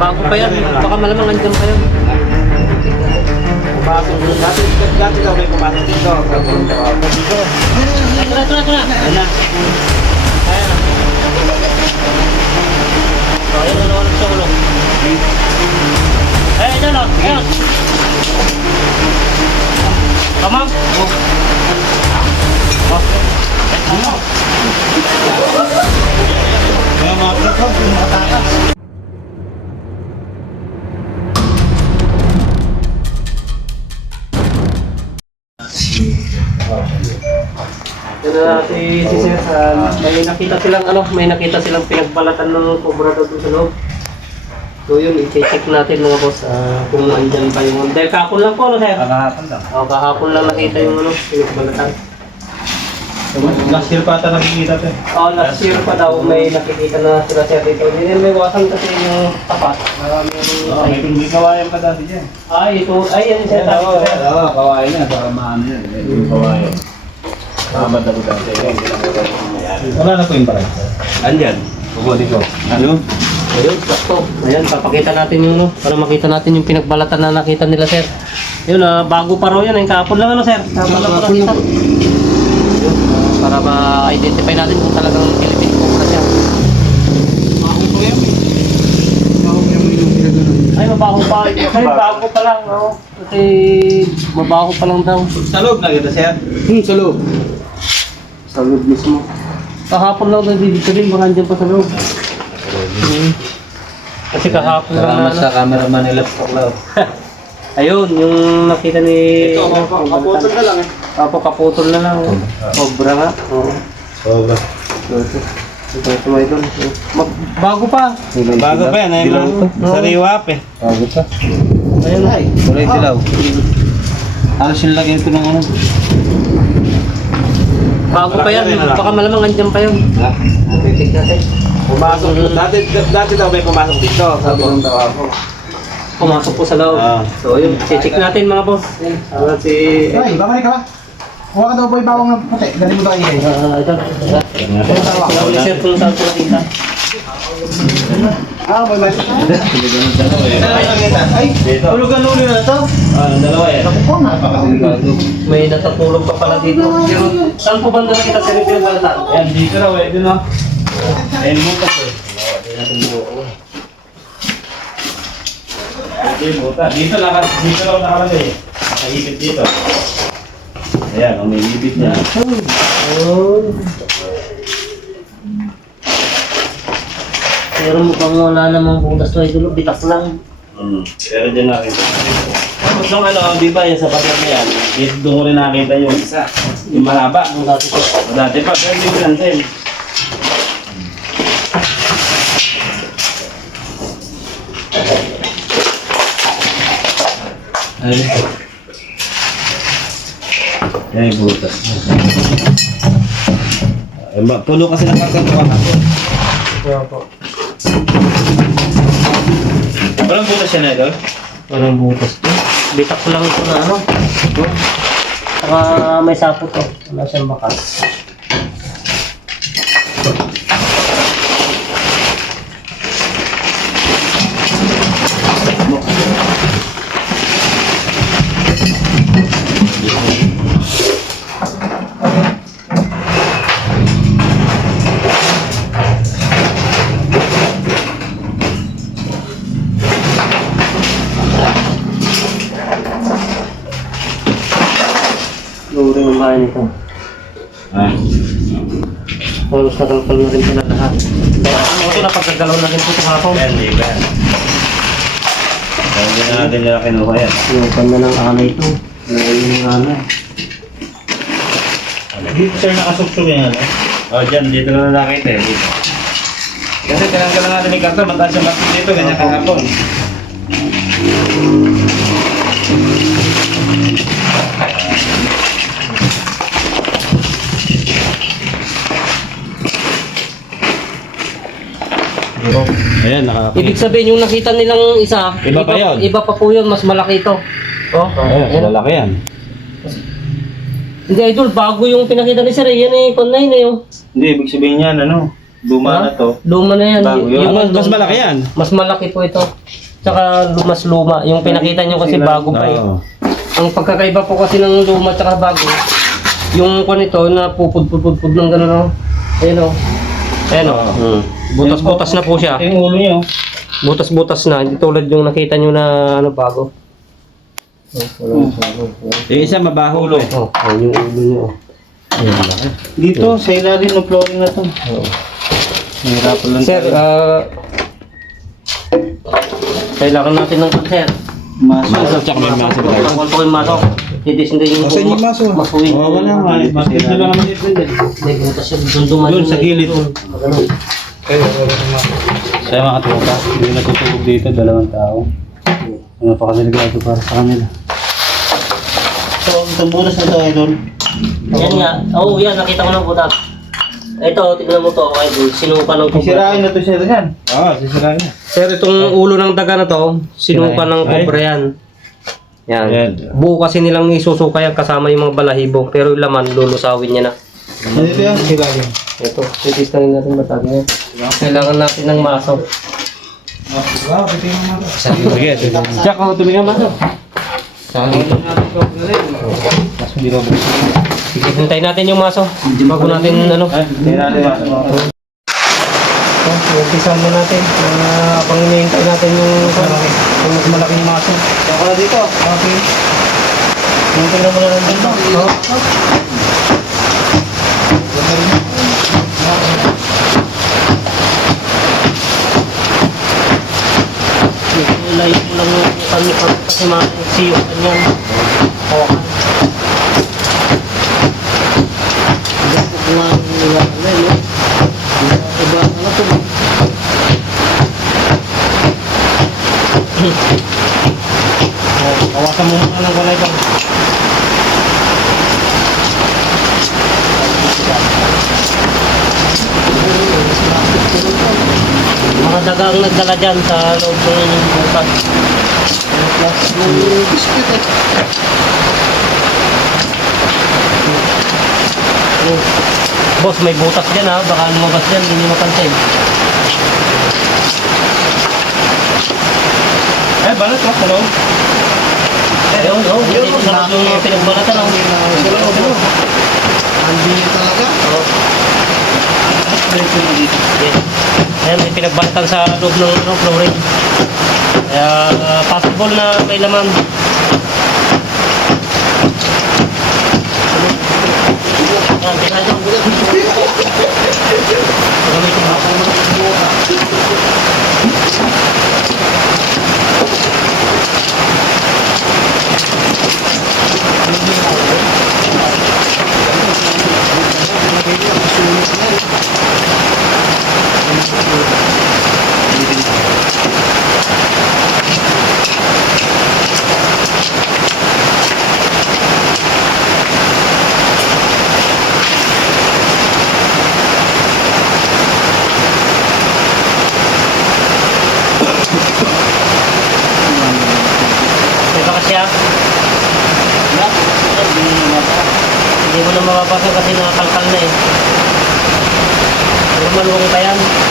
Bago pa yan. Baka malamang andyan pa yan. Pumasok doon. Dati, dati daw may pumasok dito. Tara, tara, tara. Ayan na. Ayan na. So, ayun na naman sa ulo. Eh, dyan o. Ayun. Kamang. Kaya mga kapag, yung mga takas. Na si, si Sir. ah, may nakita silang ano, may nakita silang pinagbalatan ng cobra daw sa loob. So yun, i-check natin mga boss ah, kung andyan pa yung... Dahil kahapon lang po, ano Sir? Kakahapon lang. O, kahapon lang nakita yung ano, pinagbalatan. Last year pa ata nakikita to eh. Oh, last year pa daw may nakikita na sila Sir dito. Hindi may wasan kasi yung tapat. Marami yung... Oo, may may kawayan pa dati dyan. Ay, ito, ay, yan Sir. Oo, kawayan yan. Para maano yan. May kawayan. Tama na ko dati. Wala na po yung parang. Andyan. Pagodi ko. Ano? Ayun, sakto. Ayan, papakita natin yung, no, para makita natin yung pinagbalatan na nakita nila, sir. Yun, ah, bago pa raw yan. Yung kahapon lang, ano, sir? Kahapon lang po nakita. Yun, para ma-identify natin kung talagang Philippine Cobra siya. Bago po yan eh. Bago yan yung pinagano. Ay, mabaho pa. Ay, bago pa lang, no? Kasi mabaho pa lang daw. Sa loob na kita sir? Hmm, sa loob. Sa loob mismo. Kahapon lang ibig sabihin, baka andyan pa sa loob. Hmm. Kasi kahapon lang na, ano. cameraman nila sa loob. Ayun, yung nakita ni... Ito, kaputol na lang eh. Apo, kaputol na lang. Sobra nga. Oo. Sobra. Ito, ito, ito. Mag- Bago pa. Bago pa yan. Ayun lang. Sariwa pa eh. Bago pa. Ayun ay. Kulay dilaw. Ano sila lagyan ito ng ano? Bago pa yan. Baka malamang andyan pa yun. Pumasok. Dati, dati daw may pumasok dito. Sabi ng daw ako. Pumasok po sa loob. Ah. So yun, check natin mga boss. Yan. Sama si... Ay, babalik ka ba? Huwag ka daw boy bawang ng puti. Dali mo tayo eh. Ah, ito. Ito ni sir kung saan ko nakita. Ah, boy, boy. Ay, dito. Tulugan ulo na to. Ah, dalawa eh. Ako na. May natutulog pa pala dito. Pero saan po ba nakita si Ripio Balatan? Ayan, dito raw eh. Dito no. Ayan mo pa eh. Dito, buta. Dito raw nakalagay. Nakaipit dito. Ayan, ang may ibit niya. Oh. Pero mukhang wala namang butas to idol, bitak lang. Hmm. Pero dyan nakita. Tapos nung ano, di ba, yung sa patlog na yan, dito doon ko rin nakita yung isa. Yung mahaba. Ang dati ko. O dati pa, pero hindi ko nantin. Ay, Ay, butas. Ay, ma- puno kasi ng kakagawa ako. Kaya po. Walang butas yan, Idol? Walang butas to. Bitak lang ito na ano. Ito. Saka may sapo to. Wala siyang bakas. Nito. Ah. Halos nakalkal na rin pala lahat. Kaya ito napagkagalaw na rin po ito hapon. Yan, di ba? Hindi na natin nila kinuha yan. Yung kanda ng anay ito. Ngayon yung anay. Dito sir nakasuksok yan, ano? Oh, dyan, dito na nakita eh, dito. Kasi tinanggal na natin yung karton, mataas yung karton dito, ganyan kahapon. Ayan, naka... Ibig sabihin yung nakita nilang isa, Iba pa yun. Iba pa po yun, mas malaki ito. Oh, Ayan, lalaki yan. Hindi idol, bago yung pinakita ni Sir, eh. yan eh, kung na yun oh. Hindi, ibig sabihin yan, ano? Luma Ha? na to. Luma na yan. Bago yun. yung- Mas malaki yan. Mas malaki po ito. Tsaka lu- mas luma. Yung pinakita nyo kasi bago pa eh. Oo. Ang pagkakaiba po kasi ng luma tsaka bago, yung kwan ito na pupud-pud-pud ng gano'n no? Ayun o. Ayun o. Hmm. Butas-butas na po siya. Yung ulo niyo. Butas-butas na. Hindi tulad yung nakita nyo na ano bago. Oh, Yung isa mabaho ulo. oh, ayun yung ulo nyo. Dito, sa ilalim ng flooring na to. Oh. Mahirapan lang Sir, tayo. ah... kailangan natin ng sir. Masok tsaka may masok tayo. Tanggal po yung masok. Hindi hindi yung Kasi yung masok. Masuwi. Oo, wala nga. Basket na lang naman dito. May butas yun. Doon duman. Doon, sa gilid. Doon. Ganun. Sa mga tropa, hindi natutulog dito, dalawang tao. Ano pa kasi naglago para sa kanila. So, itong butas na to, idol. Yan nga. Oo, yan. Nakita ko ng butas. Ito, tignan mo to. Idol. Sinuka ng Sisirain na to siya yan. Oo, sisirain na. Sir, itong ulo ng daga na to, sinuka ng kobra yan. Yan. Yan. Buo kasi nilang isusuka yan kasama yung mga balahibo. Pero yung laman, lulusawin niya na. Dito yan, silalim. Ito, titistanin natin batag niya. Kailangan natin ng maso. Wow, ito yung mga. Sige, sige. Jack, ako tumingin ba? Mas hindi ba Sige, hintayin natin yung maso. Bago natin, ano. Ay, hindi natin ba? So, umpisan na natin. Uh, pang hinihintay natin yung, yung mas malaking maso. Ako na dito. Okay. Hintayin na muna lang dito. No? Ilay ko yung kami kasi ma-siyo kanyang hawakan. Kawasan mo muna ng kulay bang. Mga dagang nagdala dyan sa loob ng bukas. Boss, may butas dyan ha. Baka lumabas dyan, hindi nyo mapansin. Eh, balot ko, hello? Ayun, oh, hindi ko sarap yung pinagbalatan. Oh. Hindi talaga. Oh. Ayan, may pinagbalatan sa loob ng ano, flooring. Kaya uh, possible na may laman. Ayan, tingnan nyo. Gamitin mo. May bakas siya. Hindi mo na mababasa kasi nakakalkal na eh. Maluwang pa yan.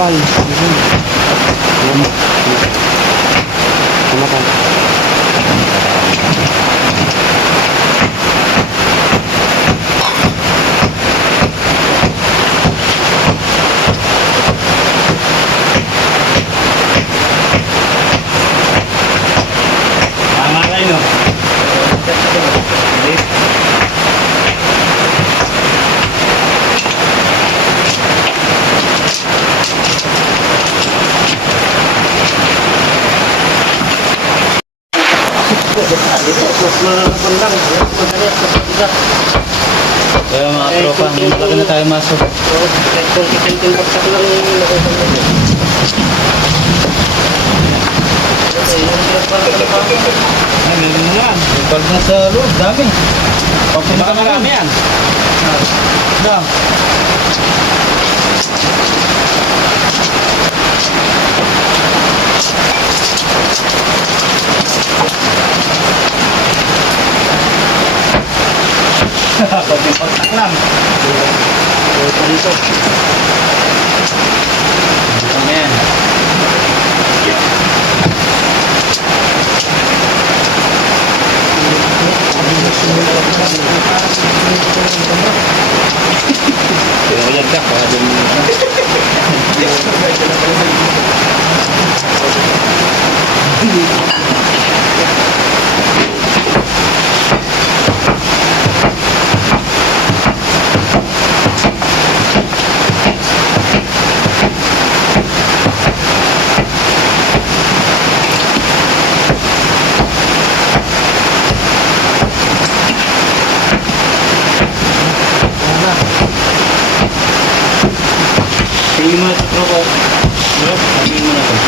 大理石。Lang. Pinayag ka, kaya din Tingin mo na sa tropa. Tingin mo na to.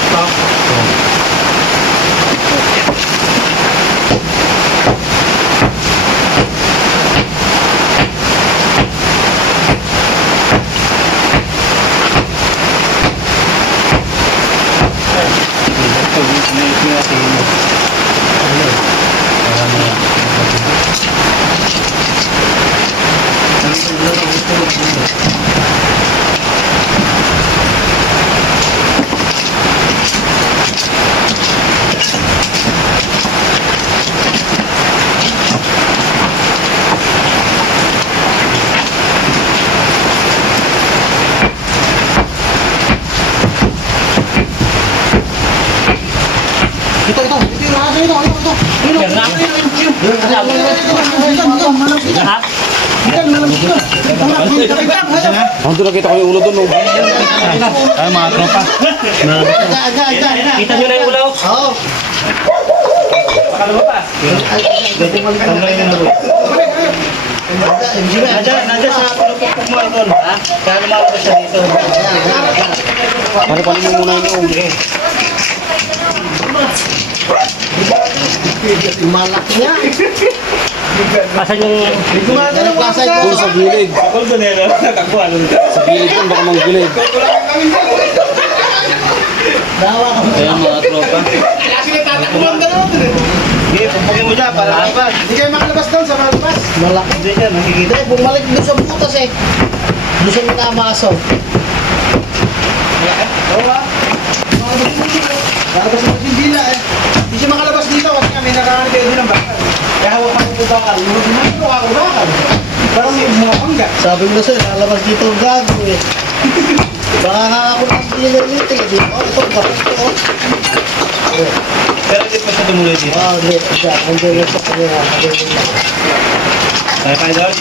Ito, ito. Ito yung lahat ito. Ito, ito. Ito, ito. Yan na. Ito, ito. Malam sila. Ha? Ito, malam sila. Ito, malam sila. Ito, ito. Ang doon nakita ko yung ulo doon. Oh. Ay, mga tropa. Kita nyo na yung ulaw? Oo. Baka lumabas. Nandiyan, nandiyan sa pinupukpuk mo ito. Ha? Kaya lumalabas siya dito. Pare, panin mo muna yung ulo. Malaki nga. Asan yung... Doon sa gilid. Eh. Sa gilid doon, baka manggilid. Dawa ka. Kaya mga tropa. Ka naman. Sige, pumpugin mo dyan para labas. Hindi kayo makalabas doon sa malabas. Malaki. Hindi dyan, nakikita. Hindi, bumalik doon sa butas eh. Doon sa minamasaw. Oo ba? Makalabas na yung dila eh. Hindi siya makalabas dito kasi nga may nakakanap kayo din ng bakal. Kaya ako po bakal. Yung ginagawa ko ako bakal. Parang may mga pangga. Sabi ko sa'yo, lalabas dito ang gago eh. Baka nga ako lang dealer nito eh. Di ba? Ito, bakit ito? Pero hindi pa siya tumuloy dito. Ah, hindi. Siya, nandiyan lang sa lang. Kaya kayo doon?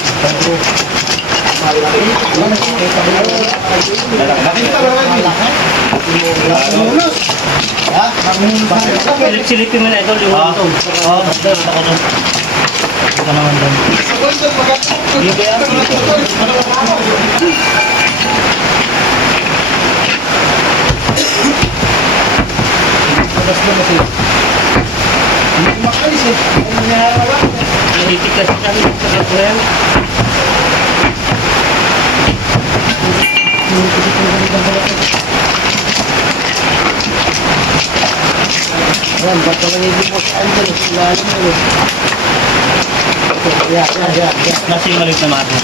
Laki pa ba naman? Mamunos. Ha? Silip-silipin mo na idol yung Ah. ito. Oo, doon, ako doon. Ito naman doon. Kwento, pagka- Labas na kasi. Hindi makalis eh. Ang nangyayari Nalitik kasi kami sa na yan. Yan, ba't ka nangigil mo sa andyan? Ilalim mo eh. Yan, yan, yan. yung maliit na mati.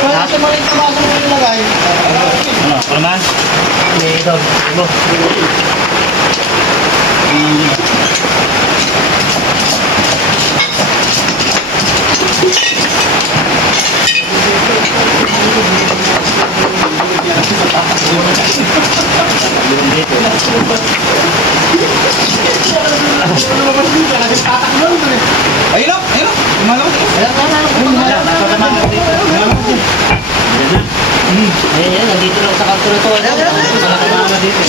Kaya sa maliit na baso mo nilagay. Ano, palaman? May ito. Ano? Ayun o, ayun o. Lumalabas. Ayan, ayan, ayan. Ayan yan, nandito lang sa kanto na to. Ano? Malakama dito.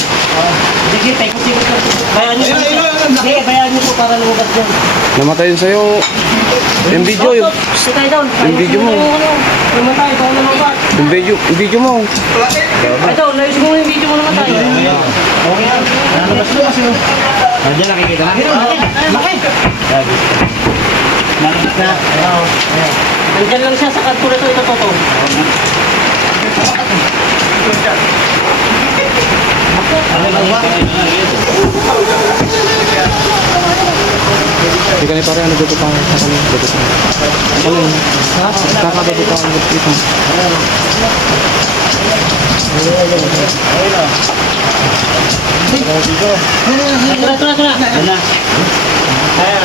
Sige, paikot-ikot lang. Bayaan. Ayun, ayun, ayun. Sige, bayaan niyo po para lumabas dyan. Namatay yun sa'yo. Yung video, yung, tayo doon. yung video mo. Namatay, ikaw na lumabas. yung video, yung video mo. Ito, nais mo yung video mo namatay. Okay yan. Nalabas doon kasi. Nandiyan nakikita na. Laki. Nalabas na. Oo. Nandyan lang siya sa kanto na to. Ito to to. Hindi ka ni pare, ano dito pa sa kanya. Dito pa. Ano yun? Kakabado pa ang dito. Ito na. Yan na. Ayan.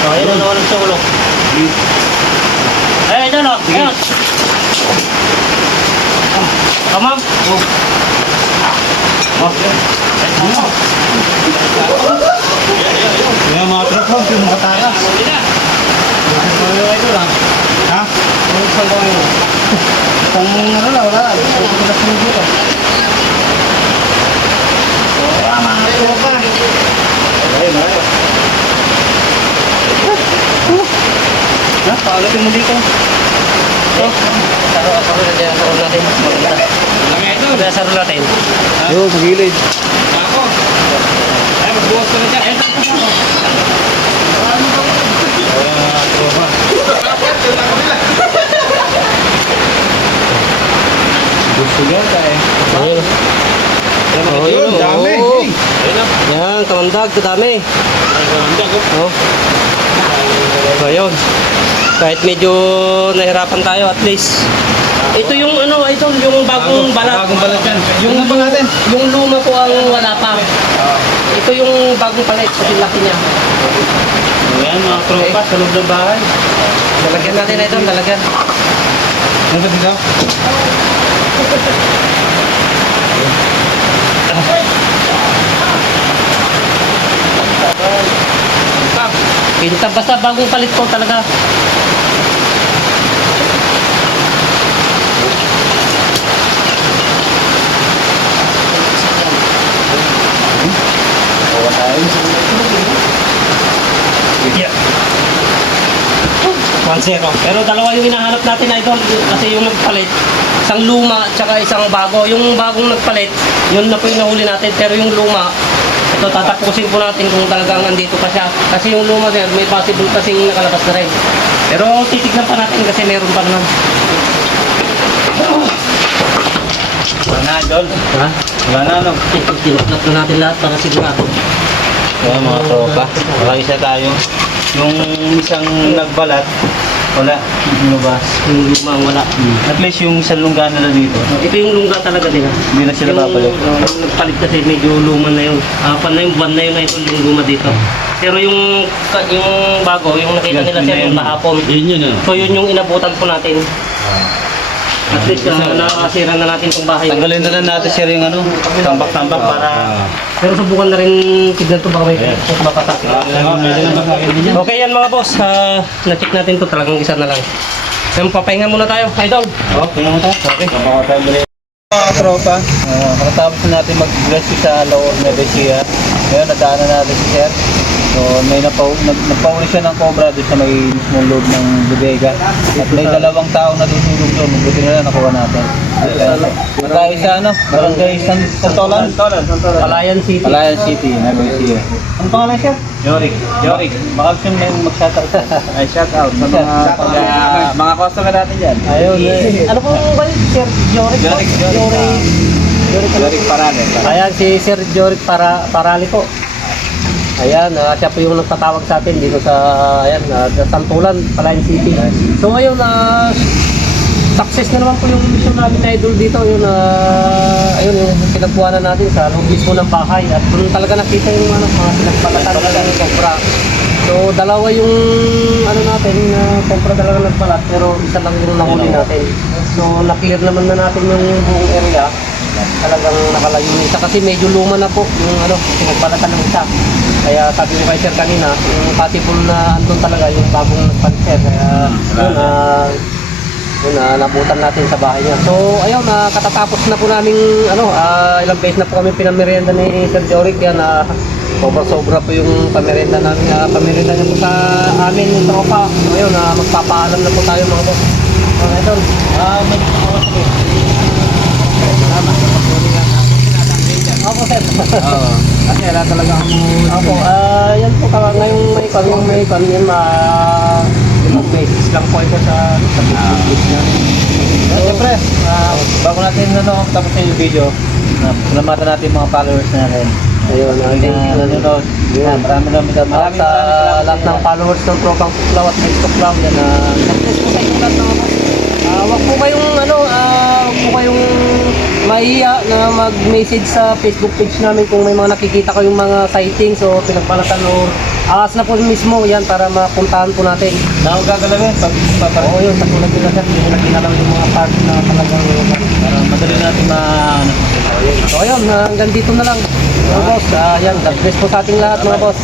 Oh, ayun na nawalan sa ulo. Ayun, ito no. Ayun. Kamam. Yan mga truck lang, yung mga takas. Ha? Kung ano wala na. Pagkakas mo dito. Ha? Pagalating mo dito. Saro, saro na dyan. Saro natin. Maganda. Kaya saro natin. Yun, sa gilid. Ay, magbukas ka na dyan. Saan ka ba? Gusto nga tayo. Ayun. Oh, Yun, dami. Yan, kamandag, kadami. Oh. So. Kahit medyo nahirapan tayo, at least. Ito yung ano, ito yung bagong balat. Bagong balat yan. Yung pa natin. Yung luma po ang wala pa. Ito yung bagong palit sa laki niya. Yan mga tropa sa loob ng bahay. Lalagyan natin na ito, lalagyan. Ano ba dito? Pinta basta bagong palit po talaga. Yeah. 1-0. Pero dalawa yung hinahanap natin idol kasi yung nagpalit, isang luma at saka isang bago. Yung bagong nagpalit, yun na po yung nahuli natin. Pero yung luma, ito tatapusin po natin kung talagang andito pa siya. Kasi yung luma sir, may possible kasing nakalabas na rin. Pero titignan pa natin kasi meron pa naman. Wala na, Idol. Ha? Wala na, no? Tinuklat na natin lahat para sigurado. Kaya mga tropa, wala isa tayo. Yung isang nagbalat, wala. Lumabas. Yung lumang wala. At least yung isang lungga na dito, Ito yung lungga talaga ha. hindi na sila babalik. Yung, uh, yung nagpalit kasi medyo luma na yun. Apan na yung buwan na yun na ito yung luma dito. Pero yung ka- yung bago, yung nakita nila sir yung yun. kahapon. Yun yun, ah. So yun yung inabutan po natin. At least uh, nakasira na natin itong bahay. Tanggalin na lang natin sir yung ano, tambak-tambak para... Pero subukan na rin tignan to baka may kung makasakit. Okay yan mga boss, uh, na-check natin to talagang isa na lang. Then papahinga muna tayo, idol. Okay, naman tayo. Okay. Mga tropa, uh, nakatapos na natin mag-rescue sa Lower Nevesia. Ngayon, nadaanan natin si Sir. So, may napaw, nag, nagpauli siya ng cobra doon sa may mismong loob ng bodega. At may dalawang tao na tutulog doon. Buti na lang nakuha natin. At tayo sa ano, barangay San Santolan? Palayan City. Palayan City, Nevesia. Ano pangalan siya? Jorik. Jorik. Baka gusto may mag-shoutout. Ay, shoutout sa mga, mga, mga customer natin dyan. Ayun. eh. Ano po ba yun? Sir Jorik? Jorik, Jorik. Jorik. Jorik Parane. Ayan si Sir Jorik para Parali po. Ayan, ah, siya po yung nagpatawag sa atin dito sa ayan, uh, Santulan, Palayan City. So ngayon na success na naman po yung mission namin na idol dito. Yun, ah, ayun, yung pinagbuhanan natin sa loob mismo ng bahay. At doon talaga nakita yung ano, mga pinagbalatan ng cobra. So dalawa yung ano natin, na cobra talaga nagbalat pero isa lang yung nahuli natin. So na-clear naman na natin yung buong area talagang nakalayo yung isa kasi medyo luma na po yung ano, pinagbalatan ng isa. Kaya sabi ko kay sir kanina, yung possible na andun talaga yung bagong nagpalit sir. Kaya yun, ah, yun, ah, nabutan natin sa bahay niya. So ayun, na katatapos na po namin ano, ah, ilang beses na po kami pinamerienda ni Sir Jorik yan na sobra-sobra po yung pamerienda namin, uh, pamerienda niya po sa amin yung tropa. So ayun, ah, magpapaalam na po tayo mga boss. So, ito, ah, may Opo, sir. Oo. Kasi wala talaga ako. Opo, ah, yan po ka ngayong may kwan, yung may kwan, yan ma ilang beses lang po ito sa sa Facebook page namin. So, Siyempre, ah, bago natin ano, tapos yung video, uh, salamatan natin yung mga followers natin. Ayun, ah, Yung thank you. nanonood. Yun. Marami namin Maraming marami sa lahat ng followers ng Tropang Tuklaw at Next Tuklaw yan na success po sa inyong lahat boss. Ah, wag po kayong ano, ah, wag po kayong maiya na mag-message sa Facebook page namin kung may mga nakikita kayong mga sightings o pinagbalatan o ahas na po mismo yan para mapuntahan po natin. Na ako gagalawin pag paparin. Oo yun, katulad nila sir, yung nagkinalaw yung mga part na talagang Para madali natin ma... ano. So ayun, ah, hanggang dito na lang. Mga boss, ah, yan, God bless po sa ating lahat mga boss.